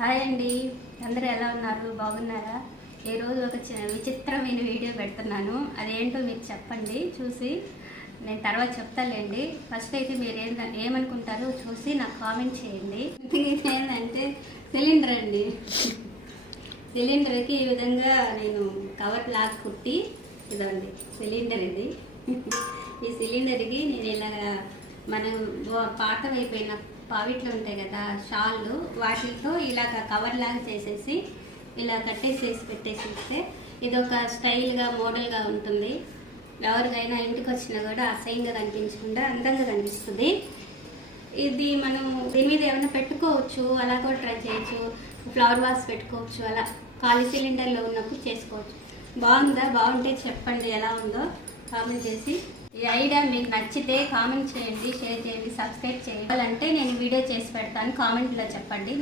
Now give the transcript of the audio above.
Hi అండి, అందరూ ఎలా ఉన్నారు? బాగున్నారా? ఈరోజు ఒక విచిత్రమైన వీడియో పెడుతున్నాను. అదేంటో మీరు చెప్పండి, చూసి నేను తర్వాత చెప్తాలేండి. ఫస్ట్ అయితే మీరు ఏమనుకుంటారో చూసి నాకు కామెంట్ చేయండి. ఇది ఏంటంటే సిలిండర్ అండి. సిలిండర్కి ఈ విధంగా నేను కవర్ లాగా కుట్టి, ఇదండి సిలిండర్ ఇది. ఈ సిలిండర్కి నేను ఇలాగా మనం పాతవైపోయిన పావిట్లు ఉంటాయి కదా, షాళ్ళు, వాటితో ఇలాగ కవర్ లాగా చేసేసి ఇలా కట్టేసేసి పెట్టేసిస్తే ఇది ఒక స్టైల్గా మోడల్గా ఉంటుంది. ఎవరికైనా ఇంటికి వచ్చినా కూడా అసహ్యంగా కనిపించకుండా అందంగా కనిపిస్తుంది. ఇది మనం దీని మీద ఏమైనా పెట్టుకోవచ్చు, అలా కూడా ట్రై చేయొచ్చు. ఫ్లవర్ వాస్ పెట్టుకోవచ్చు, అలా ఖాళీ సిలిండర్లో ఉన్నప్పుడు చేసుకోవచ్చు. బాగుందా? బాగుంటే చెప్పండి ఎలా ఉందో కామెంట్ చేసి. ఈ ఐడియా మీకు నచ్చితే కామెంట్ చేయండి, షేర్ చేయండి, సబ్స్క్రైబ్ చేయాలంటే నేను వీడియో చేసి పెడతాను. కామెంట్లో చెప్పండి, నేను